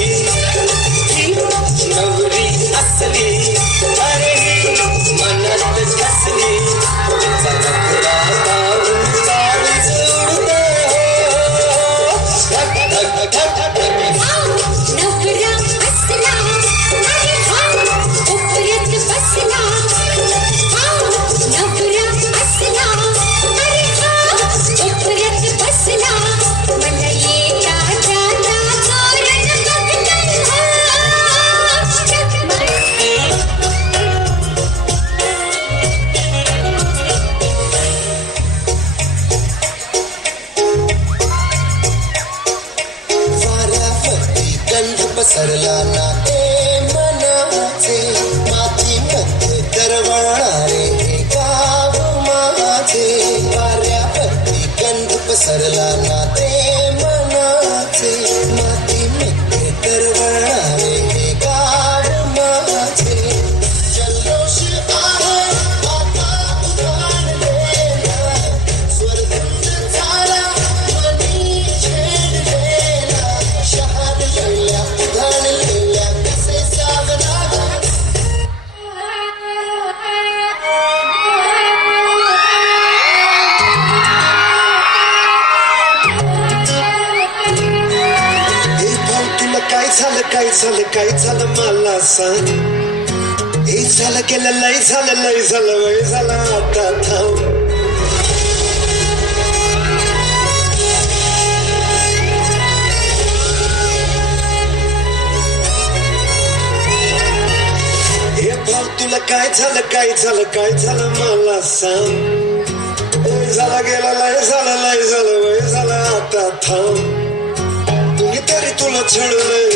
ही नवरी असली, अरे ही मनात कसली, तिचा नखरा पाहून काळीज उडते हो. धक धक धक धक नवरा असला अरे हा कोपऱ्यात बसला, नवरा असला अरे हा कोपऱ्यात बसला, मला येता जाता चोरण बघतं वाऱ्यावरती गंध पसरला ना ते मनाचे, मातीमध्ये दरवळणारे हे गाव माझे. वाऱ्यावरती गंध पसरला ना ते मनाचे, मातीमध्ये दरवळणारे हे गाव माझे. जल्लोष आहे आता उधळलेला, स्वर्गंध झाला मनी छेडलेला, शहारलेल्या उधळलेल्या कसे सावरागा. हे भाऊ तुला काय झालं, काय झालं, काय झालं मला सांग. हे झालं गेलं, लय झालं, लय झालं, वय झालं, आता थांब. हे भाऊ तुला काय झालं, काय झालं, काय झालं मला सांग. हे झालं गेलं, लय झालं, लय झालं, वय झालं, आता थांब. कुणीतरी तुला छळलंय,